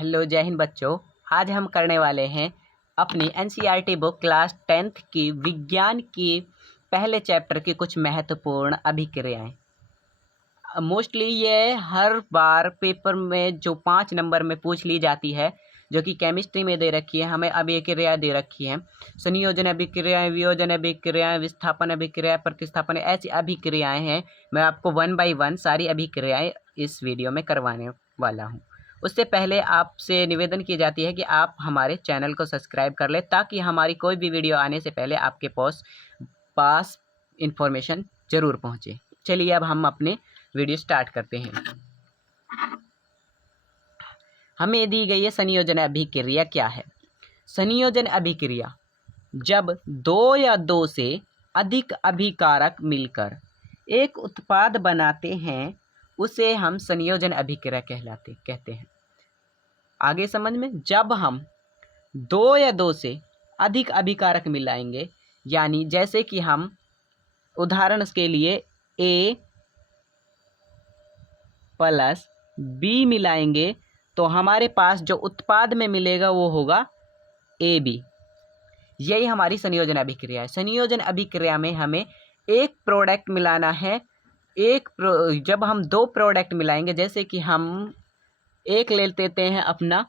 Hello जय हिंद बच्चों। आज हम करने वाले हैं अपनी एनसीईआरटी बुक क्लास 10th की विज्ञान की पहले चैप्टर की कुछ महत्वपूर्ण अभिक्रियाएं। मोस्टली ये हर बार पेपर में जो 5 नंबर में पूछ ली जाती है, जो कि केमिस्ट्री में दे रखी है। हमें अभिक्रिया दे रखी है, संयोजन अभिक्रियाएं, वियोजन अभिक्रियाएं, विस्थापन अभिक्रिया, प्रतिस्थापन, ऐसी अभिक्रियाएं हैं। मैं आपको 1 बाय 1 सारी अभिक्रियाएं इस वीडियो में करवाने वाला हूँ। उससे पहले आपसे निवेदन की जाती है कि आप हमारे चैनल को सब्सक्राइब कर लें, ताकि हमारी कोई भी वीडियो आने से पहले आपके पास इंफॉर्मेशन ज़रूर पहुँचे। चलिए अब हम अपने वीडियो स्टार्ट करते हैं। हमें दी गई है संयोजन अभिक्रिया क्या है। संयोजन अभिक्रिया जब 2 या 2 से अधिक अभिकारक मिलकर एक उत्पाद बनाते हैं, उसे हम संयोजन अभिक्रिया कहते हैं। आगे समझ में, जब हम 2 या 2 से अधिक अभिकारक मिलाएंगे, यानी जैसे कि हम उदाहरण के लिए A प्लस B मिलाएंगे, तो हमारे पास जो उत्पाद में मिलेगा वो होगा AB। यही हमारी संयोजन अभिक्रिया है। संयोजन अभिक्रिया में हमें एक प्रोडक्ट मिलाना है। जब हम 2 प्रोडक्ट मिलाएंगे, जैसे कि हम एक ले लेते हैं अपना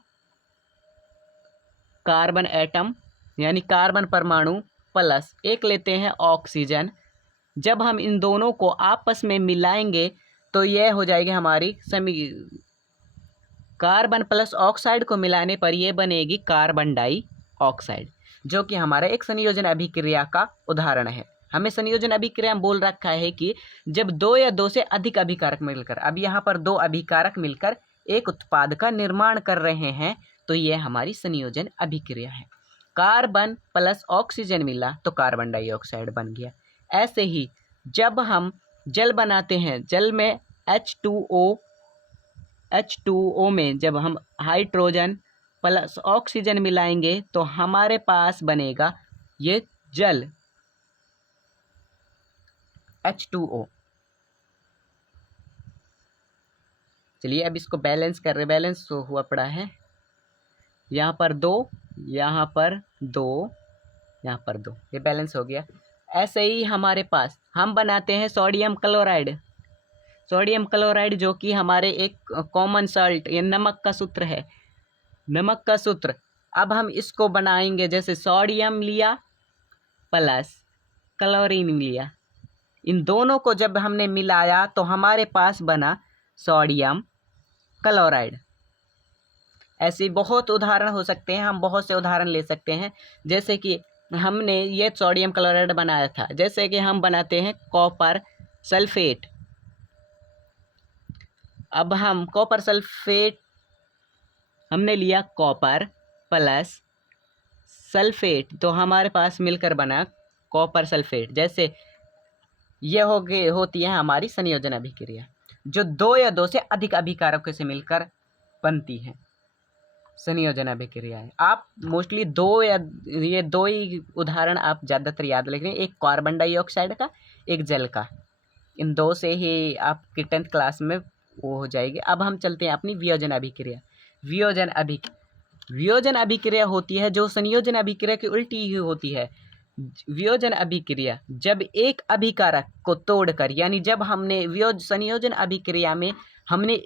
कार्बन एटम यानी कार्बन परमाणु, प्लस एक लेते हैं ऑक्सीजन। जब हम इन दोनों को आपस में मिलाएंगे तो यह हो जाएगी हमारी कार्बन प्लस ऑक्साइड को मिलाने पर यह बनेगी कार्बन डाइऑक्साइड, जो कि हमारा एक संयोजन अभिक्रिया का उदाहरण है। हमें संयोजन अभिक्रिया बोल रखा है कि जब 2 या 2 से अधिक अभिकारक मिलकर, अब यहाँ पर 2 अभिकारक मिलकर एक उत्पाद का निर्माण कर रहे हैं, तो यह हमारी संयोजन अभिक्रिया है। कार्बन प्लस ऑक्सीजन मिला तो कार्बन डाइऑक्साइड बन गया। ऐसे ही जब हम जल बनाते हैं, जल में H2O में जब हम हाइड्रोजन प्लस ऑक्सीजन मिलाएंगे तो हमारे पास बनेगा ये जल H2O। चलिए अब इसको बैलेंस कर रहे, बैलेंस हुआ पड़ा है। यहाँ पर 2, यहाँ पर 2, यहाँ पर 2, ये बैलेंस हो गया। ऐसे ही हमारे पास हम बनाते हैं सोडियम क्लोराइड। सोडियम क्लोराइड जो कि हमारे एक कॉमन साल्ट या नमक का सूत्र है, नमक का सूत्र। अब हम इसको बनाएंगे, जैसे सोडियम लिया प्लस क्लोरीन लिया, इन दोनों को जब हमने मिलाया तो हमारे पास बना सोडियम क्लोराइड। ऐसे बहुत उदाहरण हो सकते हैं, हम बहुत से उदाहरण ले सकते हैं। जैसे कि हमने ये सोडियम क्लोराइड बनाया था, जैसे कि हम बनाते हैं कॉपर सल्फेट। अब हम कॉपर सल्फेट हमने लिया कॉपर प्लस सल्फेट, तो हमारे पास मिलकर बना कॉपर सल्फेट। जैसे ये होती है हमारी संयोजन अभिक्रिया, जो 2 या 2 से अधिक अभिकारकों से मिलकर बनती है संयोजन अभिक्रिया है। आप मोस्टली 2 या ये 2 ही उदाहरण आप ज़्यादातर याद रखें, एक कार्बन डाइऑक्साइड का, एक जल का। इन 2 से ही आपकी 10th क्लास में वो हो जाएगी। अब हम चलते हैं अपनी वियोजन अभिक्रिया। वियोजन अभिक्रिया होती है जो संयोजन अभिक्रिया की उल्टी ही होती है। वियोजन अभिक्रिया जब एक अभिकारक को तोड़कर, यानी जब हमने संयोजन अभिक्रिया में हमने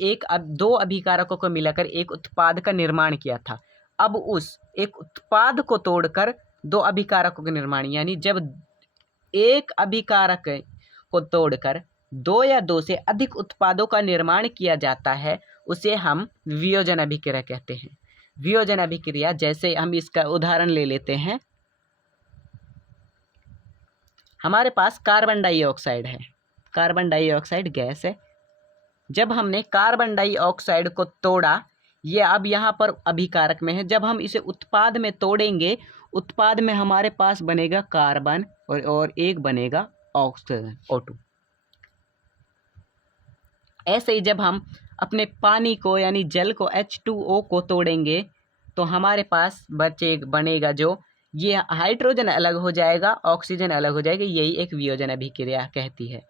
2 अभिकारकों को मिलाकर एक उत्पाद का निर्माण किया था। अब उस एक उत्पाद को तोड़कर 2 अभिकारकों का निर्माण, यानी जब एक अभिकारक को तोड़कर 2 या 2 से अधिक उत्पादों का निर्माण किया जाता है, उसे हम वियोजन अभिक्रिया कहते हैं। वियोजन अभिक्रिया, जैसे हम इसका उदाहरण ले लेते हैं, हमारे पास कार्बन डाइऑक्साइड है, कार्बन डाइऑक्साइड गैस है। जब हमने कार्बन डाइऑक्साइड को तोड़ा, ये अब यहाँ पर अभिकारक में है। जब हम इसे उत्पाद में तोड़ेंगे, उत्पाद में हमारे पास बनेगा कार्बन और एक बनेगा ऑक्सीजन O2। ऐसे ही जब हम अपने पानी को यानी जल को H2O को तोड़ेंगे तो हमारे पास बनेगा जो ये हाइड्रोजन अलग हो जाएगा, ऑक्सीजन अलग हो जाएगा। यही एक वियोजन अभिक्रिया कहती है।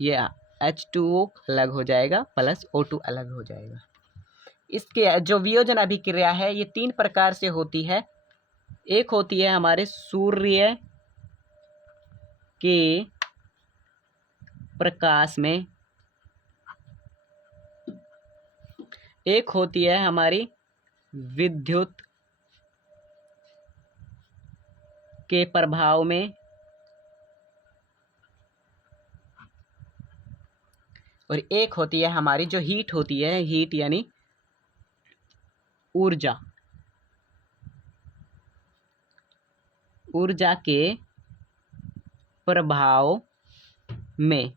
ये H2O अलग हो जाएगा प्लस O2 अलग हो जाएगा। इसके जो वियोजन अभिक्रिया है ये 3 प्रकार से होती है। एक होती है हमारे सूर्य के प्रकाश में, एक होती है हमारी विद्युत के प्रभाव में, और एक होती है हमारी जो हीट होती है, हीट यानी ऊर्जा, ऊर्जा के प्रभाव में।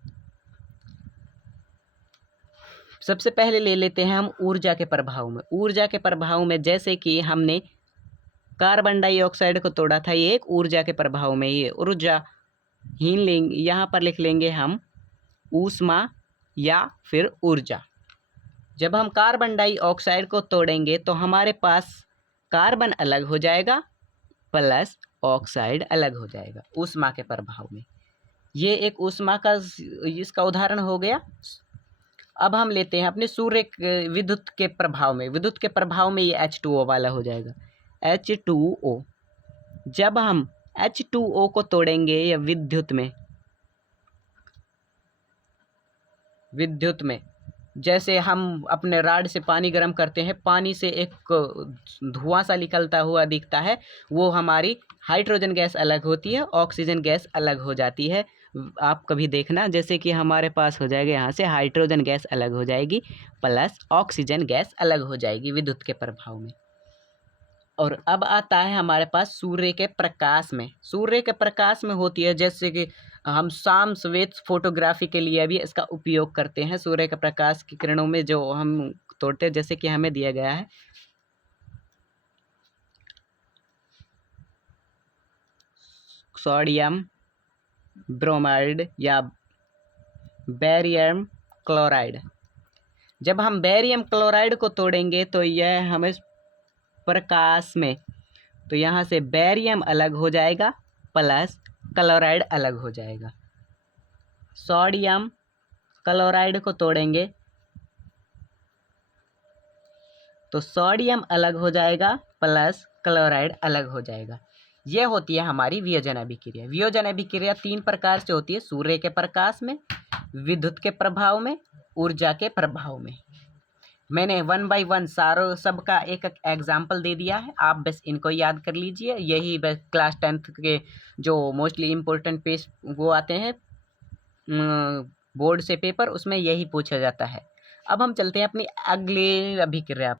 सबसे पहले ले लेते हैं हम ऊर्जा के प्रभाव में। ऊर्जा के प्रभाव में जैसे कि हमने कार्बन डाइऑक्साइड को तोड़ा था, ये एक ऊर्जा के प्रभाव में, ये ऊर्जा ही लेंगे, यहाँ पर लिख लेंगे हम ऊष्मा या फिर ऊर्जा। जब हम कार्बन डाइऑक्साइड को तोड़ेंगे तो हमारे पास कार्बन अलग हो जाएगा प्लस ऑक्साइड अलग हो जाएगा ऊष्मा के प्रभाव में। ये एक ऊष्मा का इसका उदाहरण हो गया। अब हम लेते हैं अपने सूर्य विद्युत के प्रभाव में। विद्युत के प्रभाव में ये H2O वाला हो जाएगा, H2O। जब हम H2O को तोड़ेंगे या विद्युत में जैसे हम अपने राड से पानी गर्म करते हैं, पानी से एक धुआं सा निकलता हुआ दिखता है, वो हमारी हाइड्रोजन गैस अलग होती है, ऑक्सीजन गैस अलग हो जाती है। आप कभी देखना, जैसे कि हमारे पास हो जाएगा यहाँ से हाइड्रोजन गैस अलग हो जाएगी प्लस ऑक्सीजन गैस अलग हो जाएगी विद्युत के प्रभाव में। और अब आता है हमारे पास सूर्य के प्रकाश में। सूर्य के प्रकाश में होती है, जैसे कि हम शाम सवेत फोटोग्राफी के लिए भी इसका उपयोग करते हैं। सूर्य के प्रकाश की किरणों में जो हम तोड़ते हैं, जैसे कि हमें दिया गया है सोडियम ब्रोमाइड या बेरियम क्लोराइड। जब हम बेरियम क्लोराइड को तोड़ेंगे तो यह हमें प्रकाश में, तो यहाँ से बेरियम अलग हो जाएगा प्लस क्लोराइड अलग हो जाएगा। सोडियम क्लोराइड को तोड़ेंगे तो सोडियम अलग हो जाएगा प्लस क्लोराइड अलग हो जाएगा। यह होती है हमारी वियोजन अभिक्रिया। वियोजन अभिक्रिया 3 प्रकार से होती है, सूर्य के प्रकाश में, विद्युत के प्रभाव में, ऊर्जा के प्रभाव में। मैंने 1 बाय 1 सारों सबका एक एक एग्जाम्पल दे दिया है, आप बस इनको याद कर लीजिए। यही बस क्लास 10th के जो मोस्टली इम्पोर्टेंट पेज वो आते हैं बोर्ड से पेपर, उसमें यही पूछा जाता है। अब हम चलते हैं अपनी अगली अभिक्रिया।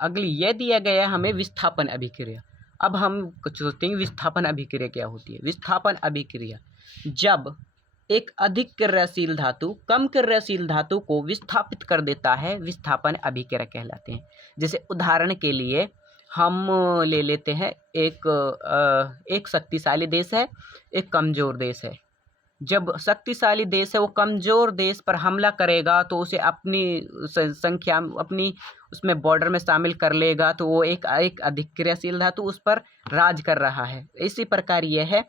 अगली ये दिया गया हमें विस्थापन अभिक्रिया। अब हम कुछ सोचते हैं विस्थापन अभिक्रिया क्या होती है। विस्थापन अभिक्रिया जब एक अधिक क्रियाशील धातु कम क्रियाशील धातु को विस्थापित कर देता है, विस्थापन अभिक्रिया कहलाते हैं। जैसे उदाहरण के लिए हम ले लेते हैं एक शक्तिशाली देश है, एक कमज़ोर देश है। जब शक्तिशाली देश है वो कमज़ोर देश पर हमला करेगा तो उसे अपनी संख्या अपनी उसमें बॉर्डर में शामिल कर लेगा, तो वो एक अधिक क्रियाशील धातु उस पर राज कर रहा है। इसी प्रकार यह है,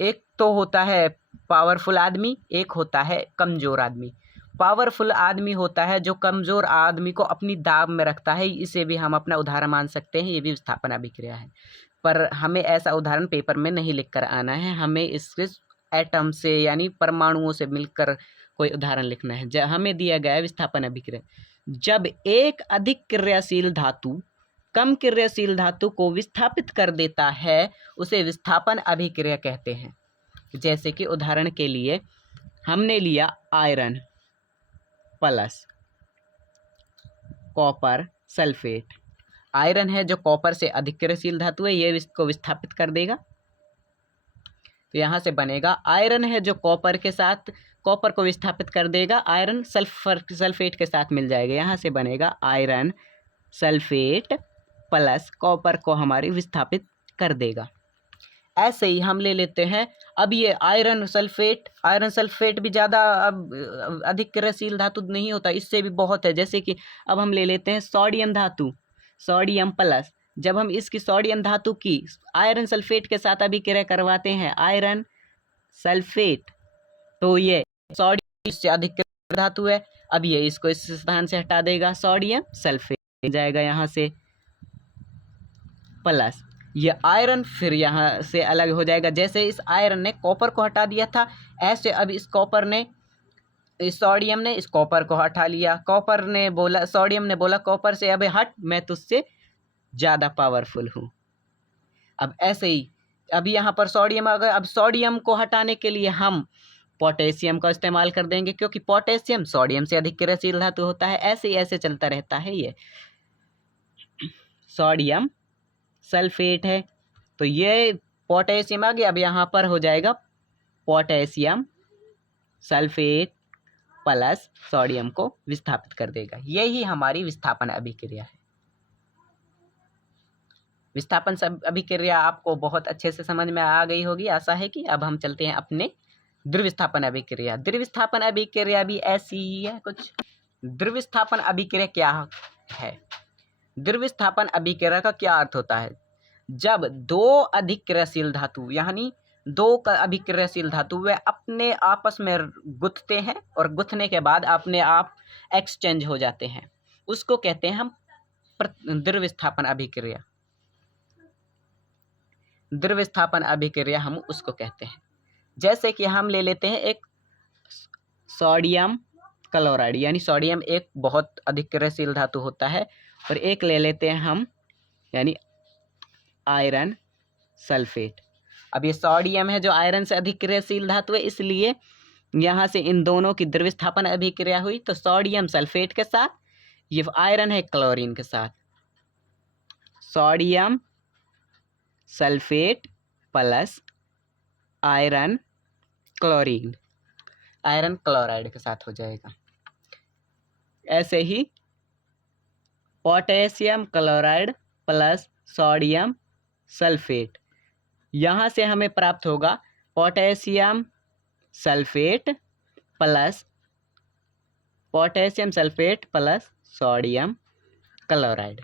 एक तो होता है पावरफुल आदमी, एक होता है कमज़ोर आदमी। पावरफुल आदमी होता है जो कमज़ोर आदमी को अपनी दाब में रखता है, इसे भी हम अपना उदाहरण मान सकते हैं। ये भी विस्थापन अभिक्रिया है, पर हमें ऐसा उदाहरण पेपर में नहीं लिख कर आना है, हमें इसके एटम से यानी परमाणुओं से मिलकर कोई उदाहरण लिखना है। जब हमें दिया गया है विस्थापन अभिक्रिया, जब एक अधिक क्रियाशील धातु कम क्रियाशील धातु को विस्थापित कर देता है, उसे विस्थापन अभिक्रिया कहते हैं। जैसे कि उदाहरण के लिए हमने लिया iron plus copper sulphate. Iron है जो कॉपर से अधिक क्रियाशील धातु है, ये इसको विस्थापित कर देगा, तो यहाँ से बनेगा आयरन है जो कॉपर के साथ कॉपर को विस्थापित कर देगा, आयरन सल्फेट के साथ मिल जाएगा, यहाँ से बनेगा आयरन सल्फेट प्लस कॉपर को हमारी विस्थापित कर देगा। ऐसे ही हम ले लेते हैं, अब ये आयरन सल्फेट भी ज़्यादा अब अधिक क्रियाशील धातु नहीं होता, इससे भी बहुत है। जैसे कि अब हम ले लेते हैं सोडियम धातु, सोडियम प्लस, जब हम इसकी सोडियम धातु की आयरन सल्फेट के साथ अभिक्रिया करवाते हैं आयरन सल्फेट, तो ये सोडियम से अधिक धातु है। अब ये इसको इस स्थान से हटा देगा, सोडियम सल्फेट जाएगा यहाँ से, प्लस ये आयरन फिर यहाँ से अलग हो जाएगा। जैसे इस आयरन ने कॉपर को हटा दिया था, ऐसे अब इस कॉपर ने, इस सोडियम ने इस कॉपर को हटा लिया। कॉपर ने बोला, सोडियम ने बोला कॉपर से, अबे हट, मैं तुझसे ज़्यादा पावरफुल हूँ। अब ऐसे ही अब यहाँ पर सोडियम आ गया। अब सोडियम को हटाने के लिए हम पोटेशियम का इस्तेमाल कर देंगे, क्योंकि पोटेशियम सोडियम से अधिक क्रियाशील धातु होता है। ऐसे ही ऐसे चलता रहता है। ये सोडियम सल्फेट है, तो ये पोटेशियम आ गया। अब यहाँ पर हो जाएगा पोटेशियम सल्फेट प्लस सोडियम को विस्थापित कर देगा। यही हमारी विस्थापन अभिक्रिया है। विस्थापन अभिक्रिया आपको बहुत अच्छे से समझ में आ गई होगी, आशा है कि। अब हम चलते हैं अपने द्रव्यस्थापन अभिक्रिया। द्रव्यस्थापन अभिक्रिया भी ऐसी ही है कुछ। द्रव्यस्थापन अभिक्रिया क्या है? द्रव्यस्थापन अभिक्रिया का क्या अर्थ होता है? जब दो अधिक क्रियाशील धातु, यानी दो का अभिक्रियाशील धातु, वे अपने आपस में गुथते हैं और गुथने के बाद अपने आप एक्सचेंज हो जाते हैं, उसको कहते हैं हम द्रव्यस्थापन अभिक्रिया। द्रव्यस्थापन अभिक्रिया हम उसको कहते हैं। जैसे कि हम ले लेते हैं एक सोडियम क्लोराइड, यानी सोडियम एक बहुत अधिक क्रियाशील धातु होता है, और एक ले लेते हैं हम यानी आयरन सल्फेट। अब ये सोडियम है जो आयरन से अधिक क्रियाशील धातु है, इसलिए यहाँ से इन दोनों की द्रव्यस्थापन अभिक्रिया हुई, तो सोडियम सल्फेट के साथ, ये आयरन है क्लोरीन के साथ, sodium sulphate plus iron chlorine, iron chloride के साथ हो जाएगा। ऐसे ही potassium chloride plus sodium sulphate, यहाँ से हमें प्राप्त होगा potassium sulphate plus sodium chloride.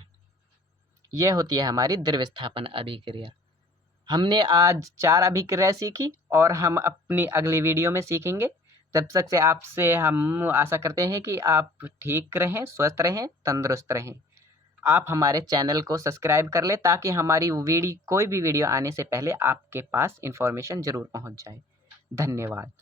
यह होती है हमारी द्रव्यस्थापन अभिक्रिया। हमने आज 4 अभिक्रिया सीखी, और हम अपनी अगली वीडियो में सीखेंगे। तब तक से आपसे हम आशा करते हैं कि आप ठीक रहें, स्वस्थ रहें, तंदुरुस्त रहें। आप हमारे चैनल को सब्सक्राइब कर लें, ताकि हमारी कोई भी वीडियो आने से पहले आपके पास इन्फॉर्मेशन ज़रूर पहुंच जाए। धन्यवाद।